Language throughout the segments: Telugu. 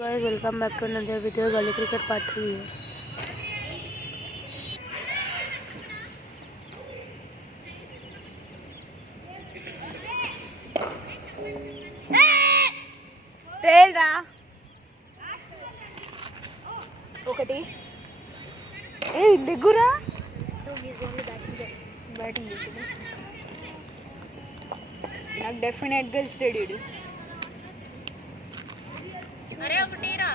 guys, welcome back to another video. Gully Cricket Part 3 है. ట్రైల్ రా ఒకటి ఏ దిగురా బ్యాటింగ్ నాకు డెఫినెట్గా ఇస్తాడు అరే ఒకటి రా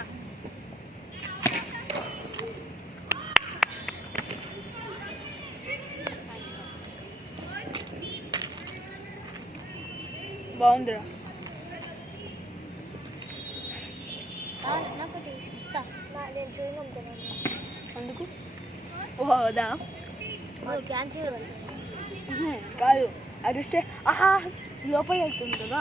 బాగుందిరా అందుకు ఓదా కాదు అరిస్తే ఆహా లోపల వెళ్తుంది కదా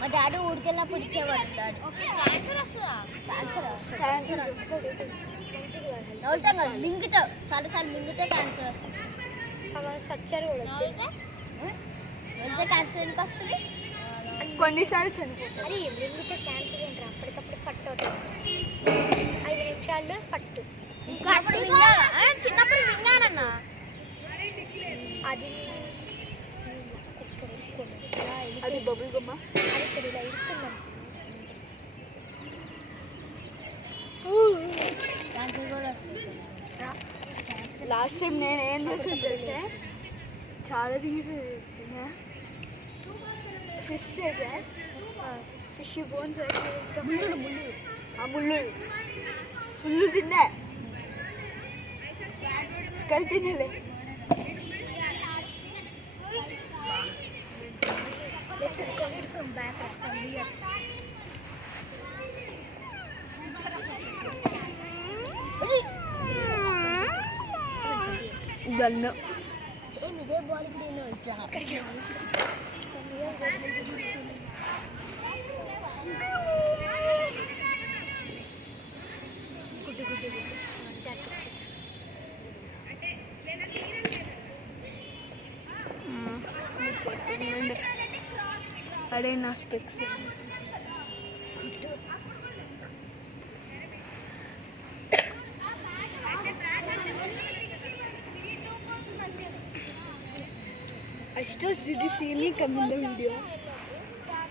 మా డాడీ ఊరికెళ్ళినప్పుడు ఇచ్చేవాడు డాడీ క్యాన్సర్ వస్తుంది మింగితే చాలాసార్లు మింగితే క్యాన్సర్ సచ్చారు కూడా వెళ్తే క్యాన్సర్ ఎందుకు వస్తుంది కొన్నిసార్లు చనిపోతారు అది మింగితే క్యాన్సర్ ఏంటారు అప్పటికప్పుడు పట్టు అవుతుంది 5 నిమిషాల్లో పట్టు చిన్నప్పుడు విన్నానన్నా అది అది బబుల్ గమ్మ అది ఇక్కడ ఇలా ఇరుక్కున్నాం క్యాన్సర్ కూడా వస్తుంది లాస్ట్ టైం నేను ఏం చేసాను తెలిసే చాలా థింగ్స్ తిన్నా ఫిష్ చేసా ఫిష్ బోన్స్ ముళ్ళు ఫుల్ తిన్నా స్కల్ తినలే Let's come it from back from here. Gun same ఇదే బాల్ కి నేను ఇట్లా అదే నా specs Astos, did you see me come in the video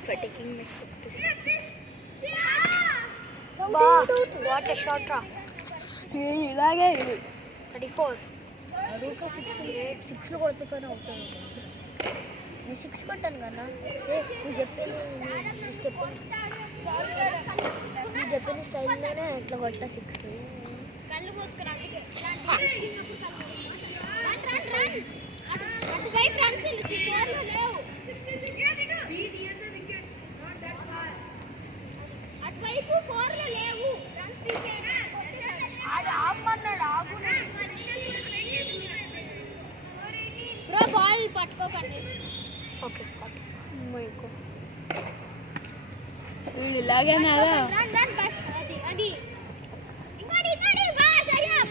for taking my spectacles? What a shot, ra. ఇలాగే 34. అడుగుక 6 కొడుతుకొని అవుతాను నేను 6 కొట్టాను కదా నువ్వు చెప్పిన స్టైల్లోనే ఎట్లా కొట్టా 6 కళ్ళు మూసుకురా అందుకే అటువైపు 4 లేవు బ్రో బాల్ పట్టుకోకండి ఓకే వీడు ఇలాగేనారా అది ఇంకోటి బా సరియా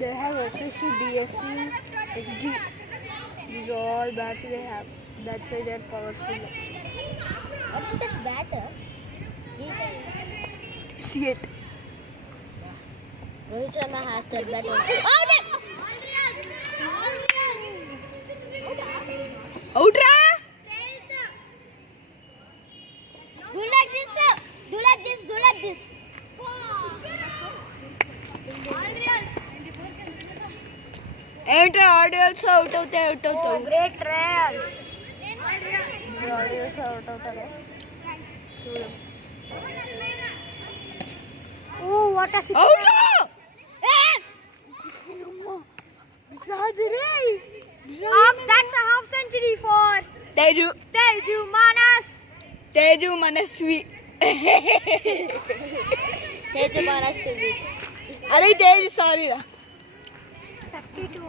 They have SSC, DSC, SD. These are all bats they have. That's why they're powerful. What's that batter? See it. Rohit Sharma has that batter. Out ra! Do like this, sir. Do like this. Do like this. ఏంటి ఆడియన్స్ అవుట్ అవుతాయి గ్రేట్ ట్రయల్స్ ఆడియన్స్ అవుట్ అవుతారు చూడు oh what a six out that's a half century for Teju Manasvi Teju Manasvi. అరే తేజు సారీ రా 52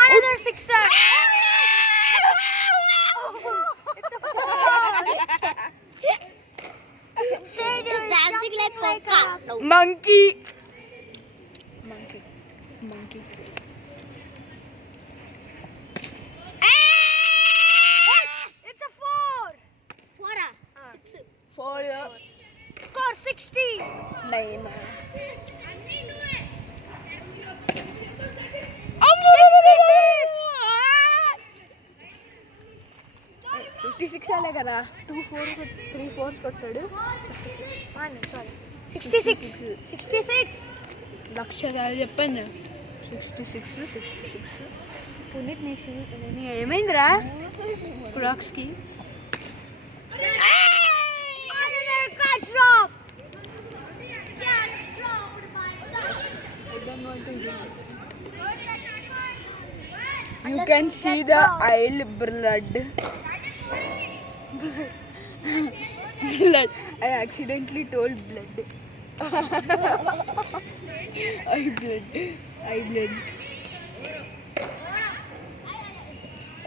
another sixer He's dancing like Coca. monkey. 4. Score 60. 9. 56 అలే కదా 2 4 3 4 కొట్టాడు. 66. లక్ష కాదు చెప్పండి. 66. పునీత్ నీ ఏమైందిరా క్రాక్స్కి? Another catch drop. You can see the aisle blood. I accidentally told blood. I blood.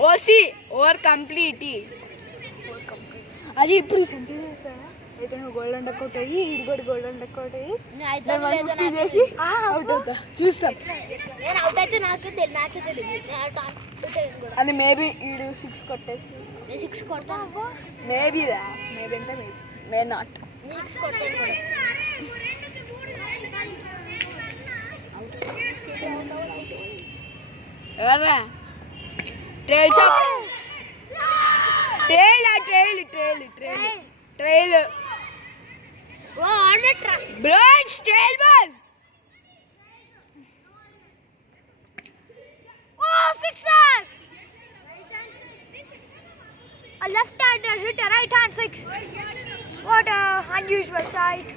OC over complete. అది ఇప్పుడు సెంచరీ చేస్తారా? అయితే నువ్వు గోల్డెన్ డక్అవుట్ అయ్యి ఇది కూడా గోల్డెన్ డక్అవుట్ అయ్యి చేసి అవుట్ అవుతా చూస్తాం. నేను అవుట్ అయితే నాకే తెలియదు. అది మేబీ ఈడు 6 కొట్టేసి 6 కొడతాను. మేబీ రా మేబీ అంటే మే నాట్ 6 కొడతాను. ఎవర్రా trail chop trail broad style ball. Sixer! A left-hander hit a right-hand 6. What a unusual sight.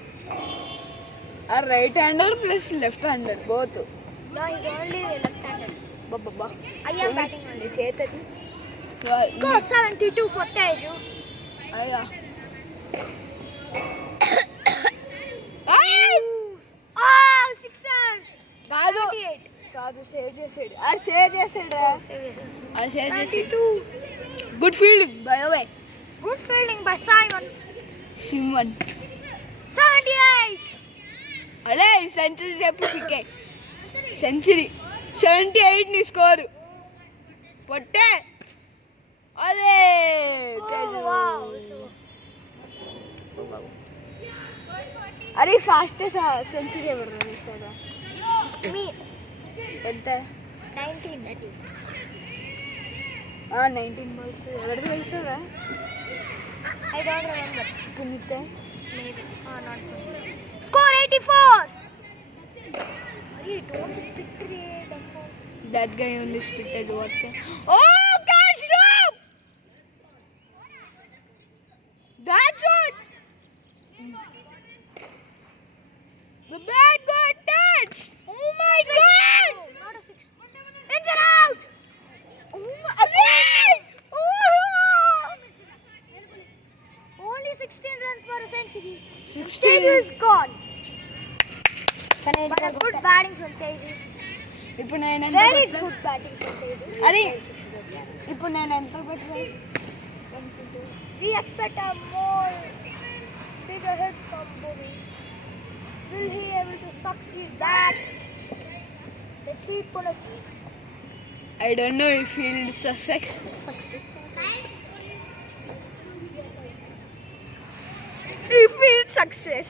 A right hander plus left hander both. No, he's only left-hander. Baba. I am batting only. Chetati. Score 72 for Teju. Aya. Oh, sixer! Kaadu. 78. Kaadu save చేసాడు. ఆ సేవ్ చేసాడురా. ఆ సేవ్ చేసాడు. Good fielding by the way. Good fielding by Simon. 78. అలే సెంచరీ చెప్పి పికే. సెంచరీ 78 ని స్కోర్. పొట్టే. అదే. అరే ఫాస్టెస్ట్ సెంచరీ ఎవరు వేసారా? Me. ఎంత? 19. 19 బాల్స్ ఎవరిది వేసారా? I don't remember. Puneeth. Maybe. Not Puneet. Score 84. Hey, don't spit it. That guy only spitted what? Oh, catch drop! That's it! The bat got touched! Oh my god! Not a 6. It's an out! Oh my god! Only 16 runs for a century. 16. Teju is gone. But a good batting from Teju. ఇప్పుడు నేను Very good batting from Teju. అరే ఇప్పుడు నేను ఎంత కొట్టాను? We expect a more bigger hits from Bhuvi. Will he able to succeed that? Let's see Puneet. I don't know if he'll success. If he'll success,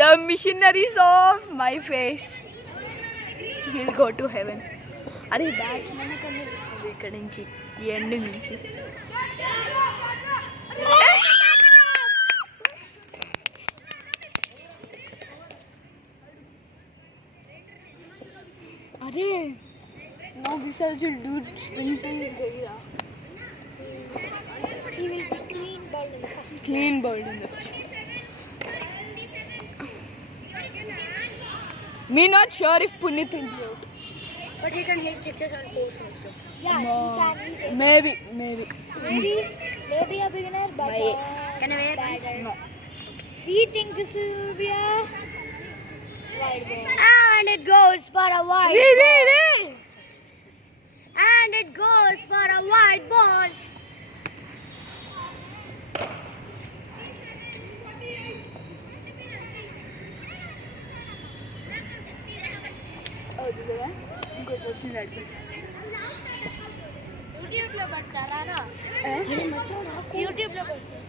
the missionaries of my face, he'll go to heaven. అరే బ్యాట్స్మెన్ కనిపిస్తుంది ఇక్కడ నుంచి ఈ ఎండ్ నుంచి. అరే no besides you dude spin to his gaya. He will be clean bowled in the first. Clean bowled in the first. Me not sure if Puneet will be out. But he can hit sixes and fours also. Yeah, No. he can. He's a Maybe. maybe a beginner, but can I wear No. we think this will be a wide ball. And it goes for a wide ball. And it goes for a wide ball. Oh, this is one. Good question, right? YouTube లో పెడతారా? Eh? YouTube లో పెడతారా?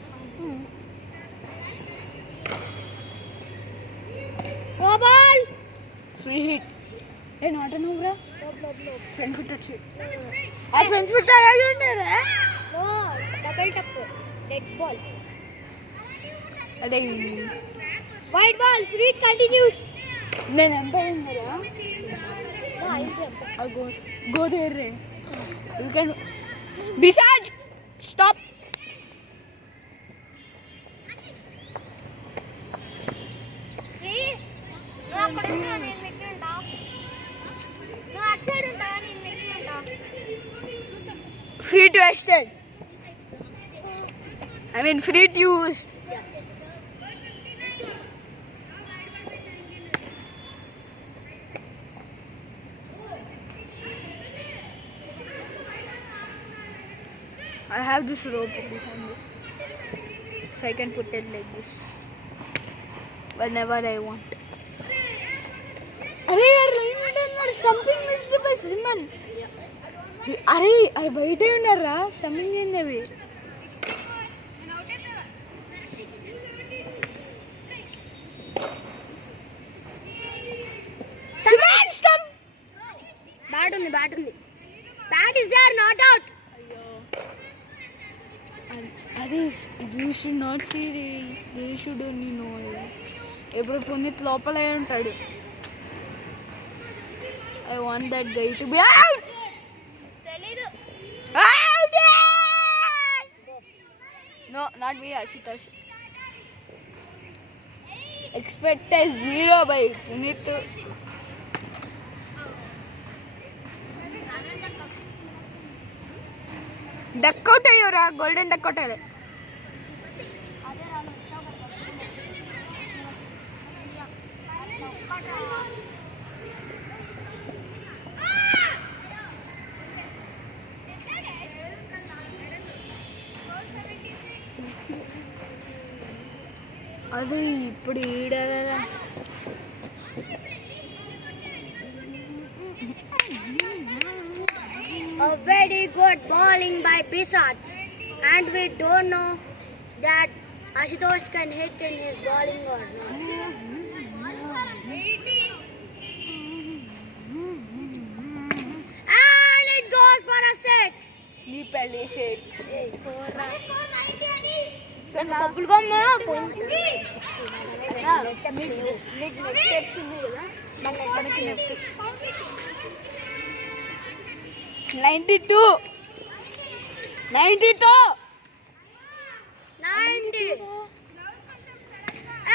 Free hit. ఏ నాట్ నువ్వురా ఫ్రంట్ ఫుట్ వచ్చి ఆ ఫ్రంట్ ఫుట్ అలాగే ఉండేరా. No double tap red ball. అదే వైట్ బాల్ ఫ్రీ కంటిన్యూస్. నేను ఎంత ఉన్నారా no I jump. Go there రే. You can because stop. Free నువ్వు అక్కడ ఉంటా నేను వెక్కి ఉంటా. నువ్వు అటు సైడ్ ఉంటా నేను వెక్కి ఉంటా. Free to extend. I mean free to use. I have this rope behind me, so I can put it like this whenever I want. अरे यार लाइन में यार स्टंपिंग मिस्ड by Simon. अरे బయట ఉన్నారా స్టంపింగ్ ఏంది? బ్యాట్ ఉంది. Bat is there not out. అదే you should not see they should only know. ఎప్పుడు పునీత్ లోపలే ఉంటాడు. I want that guy to be out. తెలీదు. No not me Ashutosh. Expect 0 by Puneet. Duck out అయ్యోరా. గోల్డెన్ డక్అవుట్ అయ్యే. అది ఇప్పుడు ఈడరా. A very good bowling by Pisach, and we don't know that Ashutosh can hit in his bowling or not. And it goes for a 6. నీ పెళ్లి షేక్. నాకు బబుల్ గమ్ నీకు నెక్స్ట్ వచ్చింది కదా. మనకి next 92 92 90.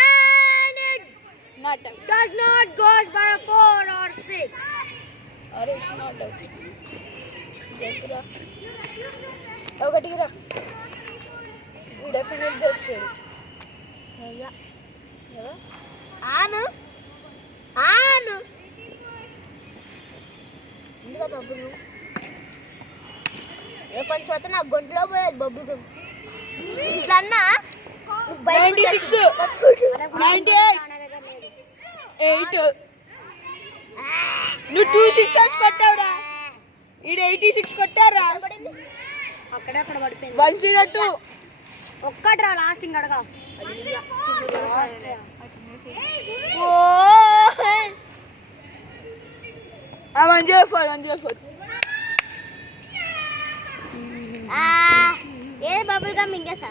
And it not does not goes for a 4 or 6. అరే నాట్ జైపురా ఒకటికి రా. డెఫినెట్గా వస్తాడు. ఆను ఆను ఎందుకు బబ్బులు కొంచెం వస్తే నాకు గొంతులో పోయేది బబ్బులు. ఇట్లా అన్నా 96 98 నువ్వు 2 6 కొట్టావురా. ఇది 86 కొట్టారా. అక్కడక్కడ పడిపోయింది. 102 ఒక్కటి రా లాస్ట్ ఇంక అడగా. మంచిగా 104 ఏ బబుల్ గమ్ ఇంకేసా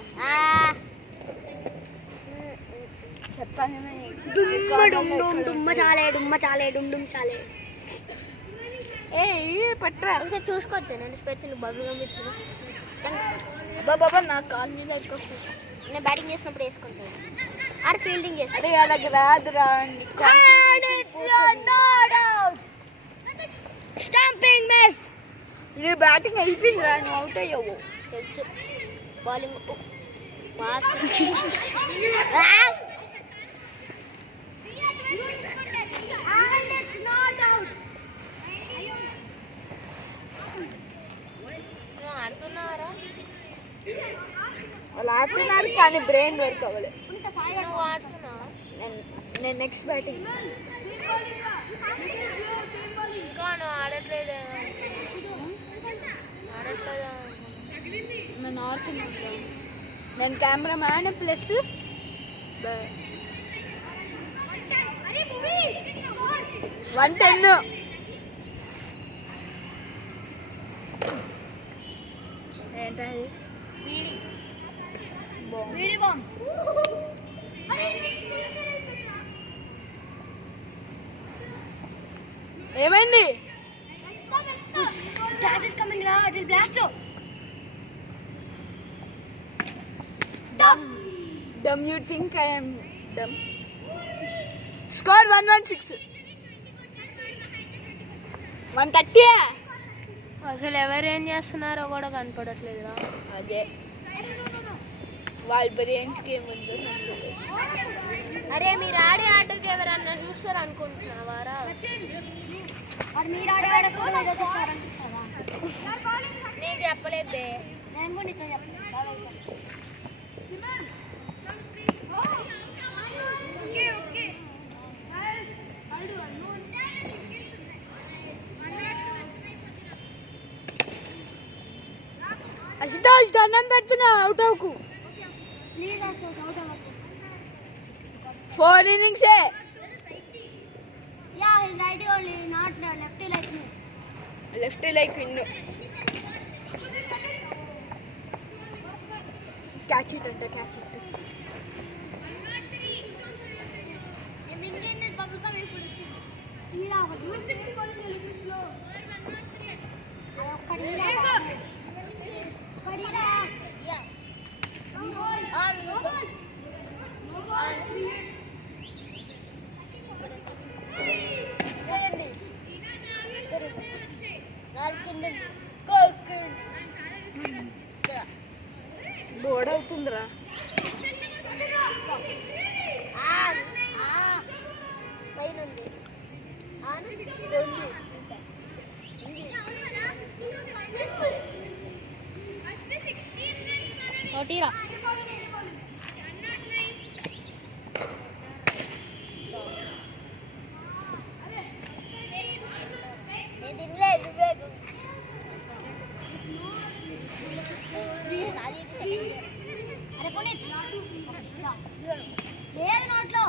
డుమ్మ చాలే డుమ్మ చాలే డుమ్ చాలే. ఏ పట్రా ఒకసారి చూసుకోవచ్చు నేను స్పెచ్ బబుల్ గమ్ ఇచ్చిన. థ్యాంక్స్. బాబా నా కాల్ మీద నేను బ్యాటింగ్ చేసినప్పుడు వేసుకుంటాను. ఆడ ఫీల్డింగ్ చేస్తాను. అదే అలాగే రాదురా. Stamping miss. నీ బ్యాటింగ్ అయిపోయిందిరా. నువ్వు అవుట్ అయ్యావు. తెలుసు బౌలింగ్ ఆడుతున్నారా? వాళ్ళు ఆడుతున్నారు కానీ బ్రెయిన్ వర్క్ అవ్వలే. నువ్వు ఆడుతున్నావా? నేను నెక్స్ట్ బ్యాటింగ్. ఇంకా నువ్వు ఆడట్లేదు. నేను ఆడుతున్నాను. నేను కెమెరా మ్యాన్ ప్లస్ 110. ఏంటది? వీడి బాంబ్. ఏమైంది? Gas is coming now. It will blast you. Dumb, you think I am dumb? Score 116. 130. అసలు ఎవరేం చేస్తున్నారో కూడా కనపడట్లేదురా. అదే వాళ్ళ బ్రెయిన్స్కి ఏముందో. అరే మీరు ఆడే ఆటకి ఎవరన్నా చూస్తారు అనుకుంటున్నావారా? మరి మీరు ఆడేవాడకు వీడియో తీస్తారనిపిస్తారా? నేను చెప్పలేదే. నేను కూడా నీతో చెప్తాను. అశుతోష్ దండం పెడుతున్నా, అవుట్ అవ్వకు. ప్లీజ్ అవుట్ అవ్వకు. 4 innings. Yeah, he's righty only, not lefty like me. Left like విన్ను. క్యాచ్ ఇట్ అంటే క్యాచ్ ఇట్. బోర్డ్ అవుతుందిరా. కొట్టిరా. అరే పునీత్ లేదు నోట్లో.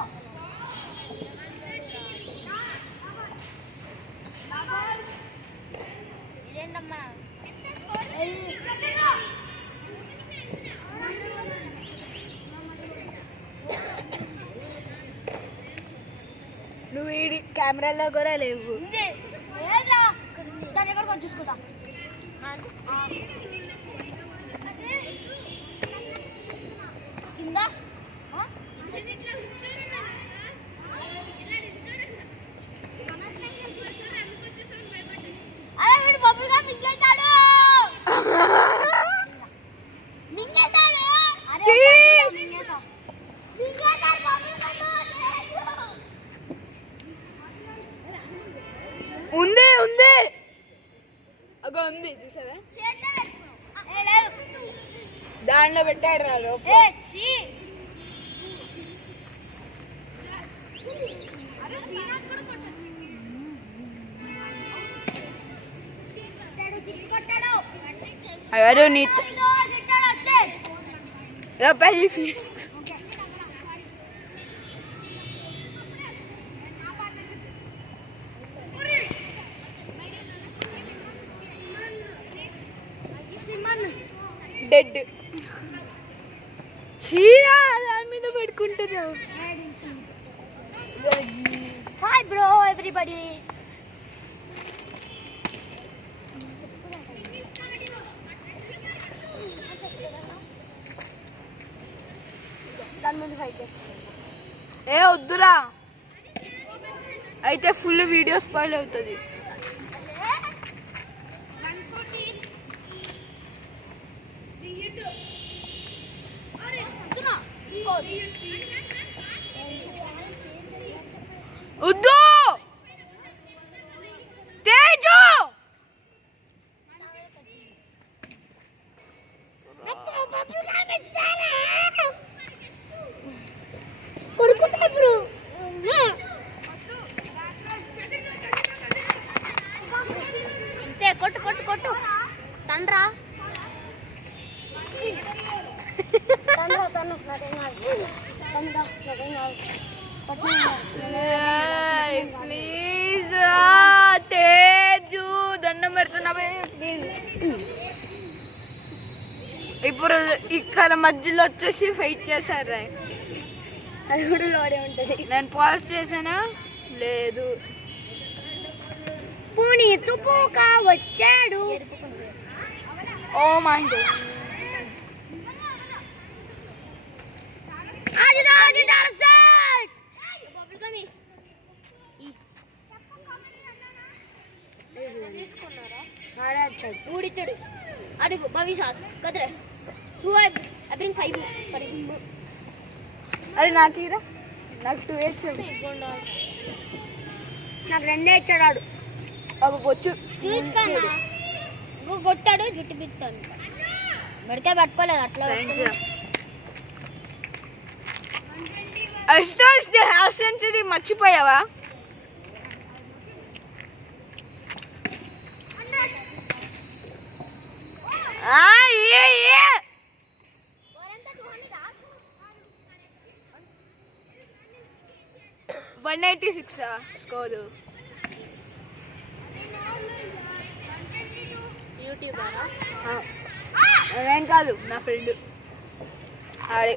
ఇదేంటమ్మా? నువ్వు ఈ కెమెరాలో కూడా లేవు. లేదా దాని ఎక్కడ కొంచెం చూసుకుందాం. కింద అరే వీడు బొబ్బులుగా మింగేశాడు. మింగేశాడు. అరే మింగేశా. ఉంది ఉంది అగో ఉంది చూసావా? దాంట్లో పెట్టాడు రా లోపల. ఎవరు నీతో పది ఫీట్. డెడ్. చీరా దాని మీద పెట్టుకుంటున్నావు. Hi bro everybody. దాని ముందు ఫైట్ ఏ వద్దురా, అయితే ఫుల్ వీడియో స్పాయిల్ అవుతుంది. వద్దు తేజు. కొడుకుతా బ్రో. అంతే కొట్టు కొట్టు కొట్టు. తండ్రా తండ్రా తను నాకేం కాదు. తండ్రా నాకేం కాదు. ఇప్పుడు ఇక్కడ మధ్యలో వచ్చేసి ఫైట్ చేశారు. అది కూడా లోడే ఉంటుంది. నేను పాజ్ చేశానా లేదు. పునీతుపోక వచ్చాడు. Oh my God. ఊడిచ్చాడు. అడుగు భవిష్యాస్ కదరా. I bring 5 for him. అరే నాకు ఇరా, నాకు 2 ఇచ్చాడు. నాకు 2 ఇచ్చాడు. ఆడు అవి బొచ్చు చూసుకోనా. ఇంకో కొట్టాడు జుట్టు బిక్తాడు. మెడకే పట్టుకోలేదు అట్లా. అస్టాస్ ది హాఫ్ సెంచరీ మర్చిపోయావా? ఏ 186 స్కోరు. యూట్యూబరా? నేను కాదు, నా ఫ్రెండ్ ఆడే.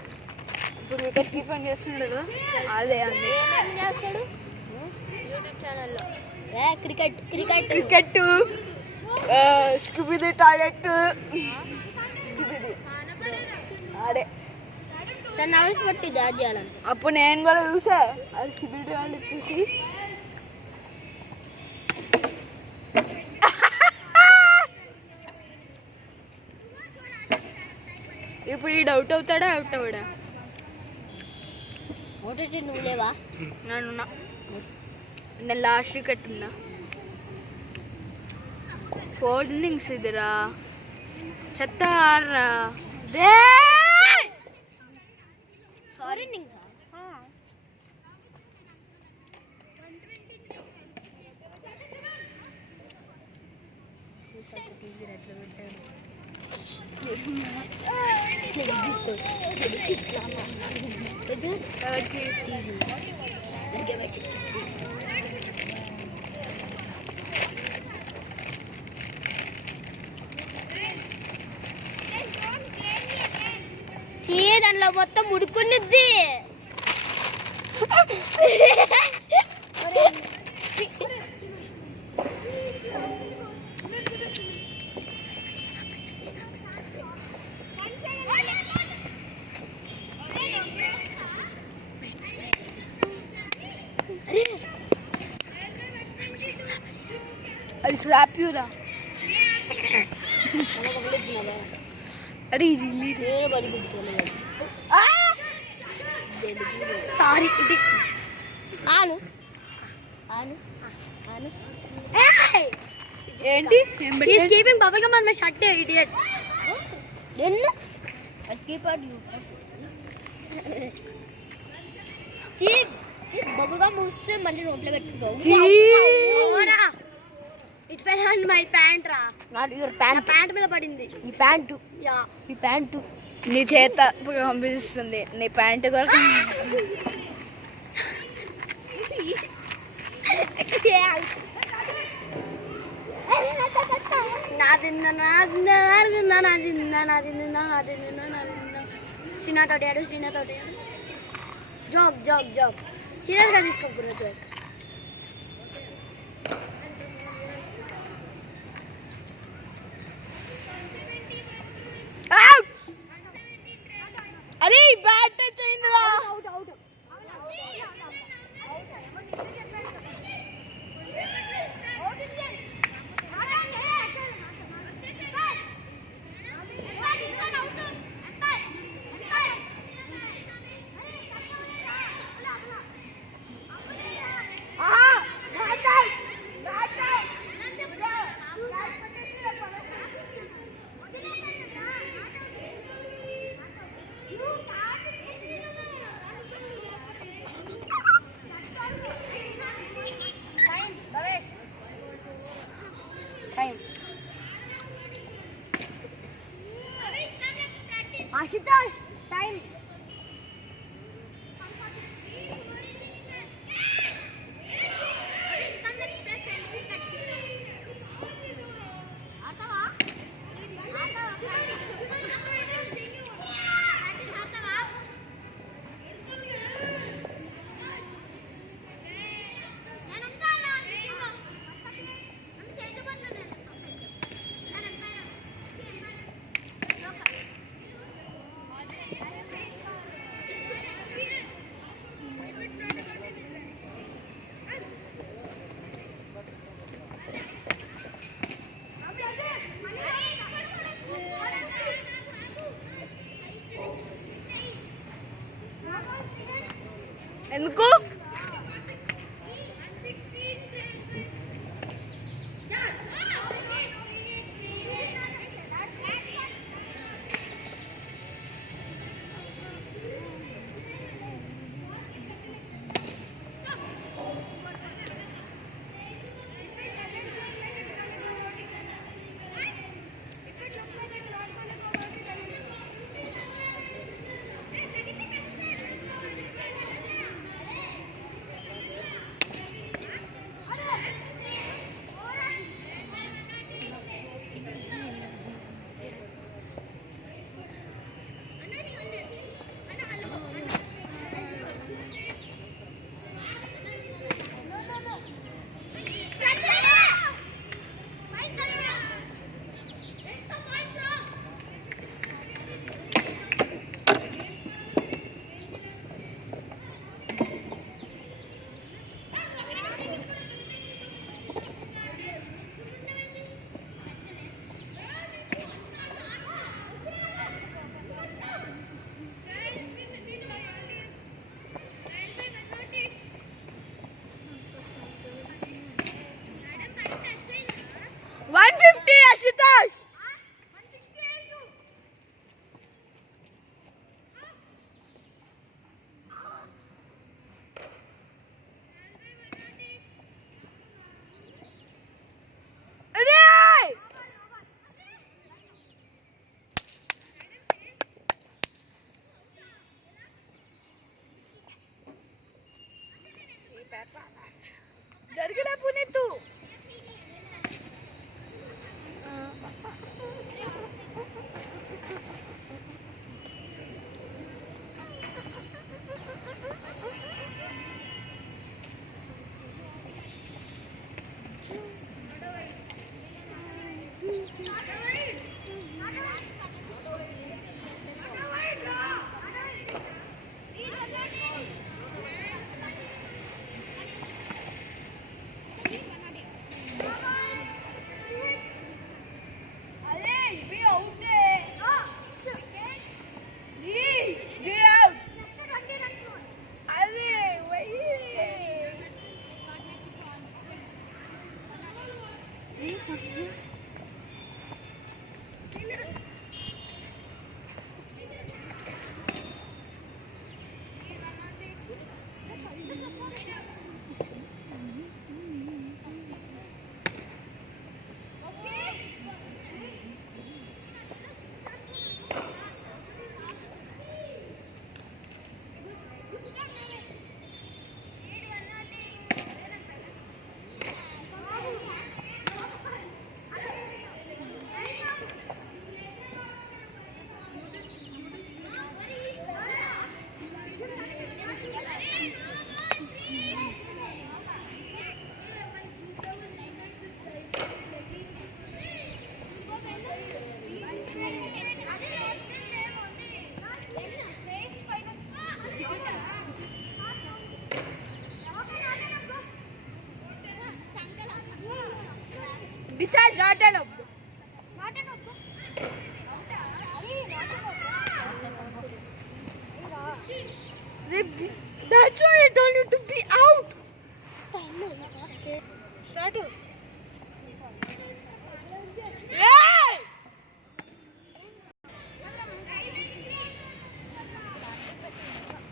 ఇప్పుడు వికెట్ కీపింగ్ చేస్తున్నాడు కదా, అదే అండి. ఏం చేస్తాడు యూట్యూబ్ ఛానల్లో? క్రికెట్ క్రికెట్, స్కూబీది టాయిలెట్, ఆడే. తను నవల్స్ పట్టి దాడి చేయాలంటే. అప్పుడు నేను కూడా చూసా అది స్కూబీది టాయిలెట్ చూసి. ఇప్పుడు ఈ అవుట్ అవుతాడా అవుట్ అవడా? ఒకటి నువ్వు లేవా? నేను లాస్ట్ వికెట్ ఉన్నా. 4 innings ఇదిరా, చెత్త ఆడరా. Sorry innings. దాంట్లో మొత్తం ముడుకునిద్ది. అది స్లాప్యూరా. అరే సారీ ఇది ఆను ఆను ఆను. ఏంటి He's keeping bubble gum on my shirt, idiot. Then keep it you. Cheap bubble gum uste malli notle pettuko. It fell on my pant ra. Not your pant. Na pant మీద పడింది. ఈ ప్యాంట్. యా ఈ ప్యాంట్. నీ చేత పంపిస్తుంది నీ ప్యాంట్ కూడా. శ్రీనాథ్ జాబ్ జాబ్ జాబ్ సీరియస్గా తీసుకోకూడదు. జోక్ అరే బ్యాట్ టచ్ అయిందిరా. Ashutosh, time. ఎందుకు? అశుతోష్. జరిగిన పునీతు Besides, not an up. Not an up. That's why I told you to be out. Start it. Hey!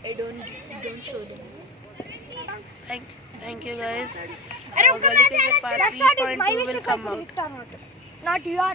I don't show them. Thank you guys. That's what is my wish. Not your.